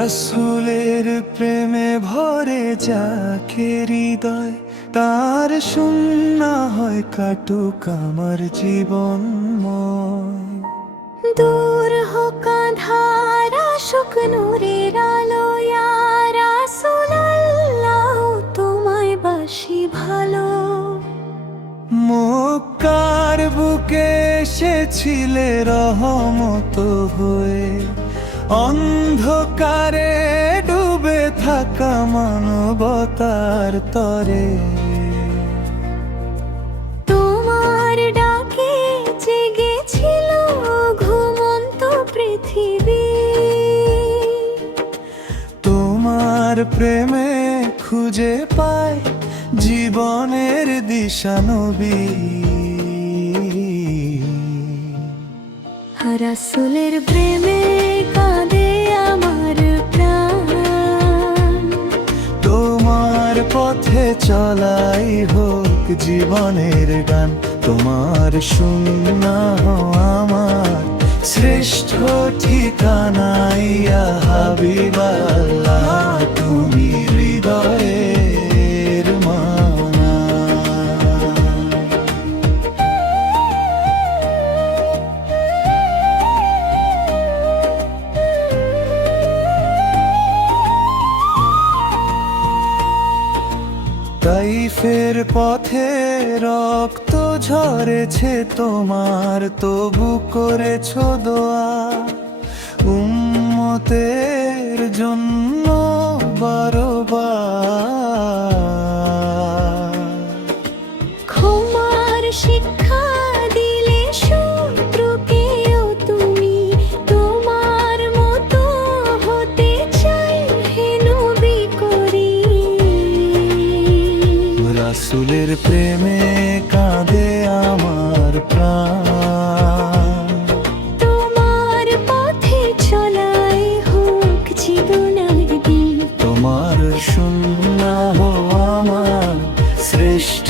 রাসূলের প্রেমে ভরে যাকে হৃদয়, তার শূন্য হয় কাটুক আমার জীবনময়। দূর হোক আঁধার আশুক নূরের আলো, ইয়া রাসূলুল্লাহ তোমায় বাসি ভালো। মক্কার বুকে এসেছিলে রহমত হয়ে, অন্ধকারে ডুবে থাকা মানবতার তরে। তোমার ডাকে জেগেছিল ঘুমন্ত পৃথিবী, তোমার প্রেমে খুঁজে পায় জীবনের দিশানবী। রাসূলের প্রেমে কাঁদে আমার প্রাণ। তোমার পথে চলাই হোক জীবনের গান, তোমার শূন্য আমার শ্রেষ্ঠ ঠিকানা। ইয়া হাবিবাল্লাহ তুমি হৃদয়ের মানা। তাইফের পথে রক্ত ঝরেছে তোমার, তবু করেছো দোয়া উম্মতের জন্য বারবার। ক্ষমার শিক্ষা দিলে শত্রুকেও তুমি, তোমার মতো হতে চাই হে নবী করিম। রাসূলের প্রেমে কাঁদে আমার প্রাণ। তোমার পথে চলাই হোক জীবনের দিন, তোমার শূন্য আমার শ্রেষ্ঠ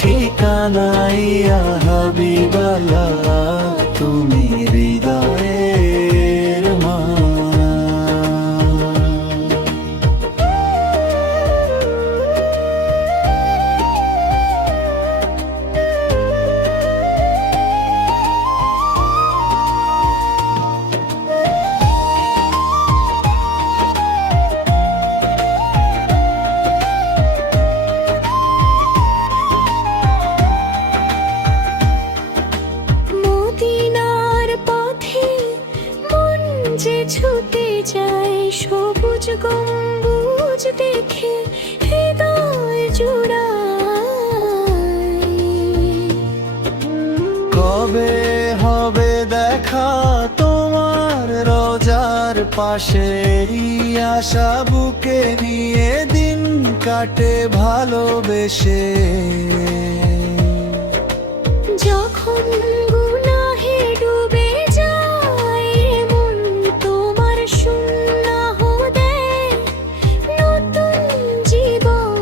ঠিকানা। ইয়া হাবিবাল্লাহ তুমি হৃদয়ের মানা। মদিনার পথে মন যে ছুটে যায়, সবুজ গম্বুজ দেখে হৃদয় জুড়ায়। কবে হবে দেখা তোমার রোজার পাশে, এই আশা বুকে নিয়ে দিন কাটে ভালোবেসে। যখন গুনাহে ডুবে যায় মন, তোমার শূন্য দেয় নতুন জীবন।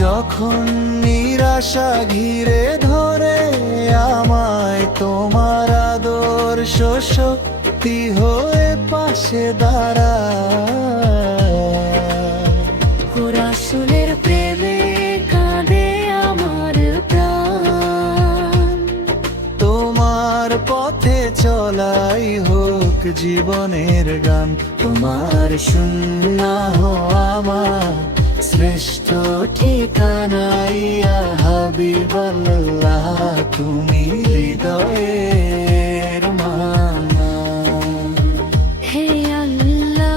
যখন নিরাশা ঘিরে ধরে আমায়, তোমার আদর্শ শক্তি হয়ে পাশে দাঁড়ায়। রাসূলের প্রেমে কাঁদে আমার প্রাণ। তোমার পথে চলাই হোক জীবনের গান, তোমার শূন্য আমার শ্রেষ্ঠ ঠিকানা। ইয়া হাবিবাল্লাহ তুমি হৃদয়ের মানা। হে আল্লাহ,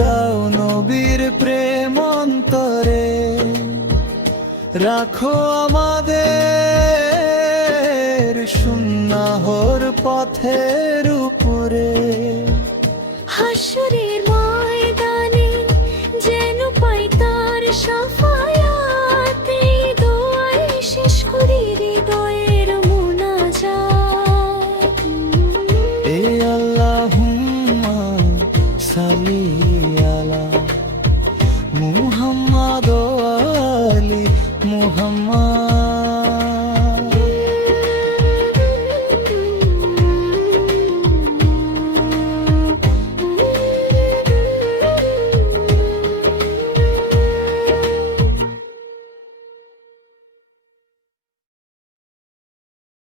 দাও নবীর প্রেম অন্তরে, রাখো আমাদের সুন্নাহর পথের উপরে। হাসরে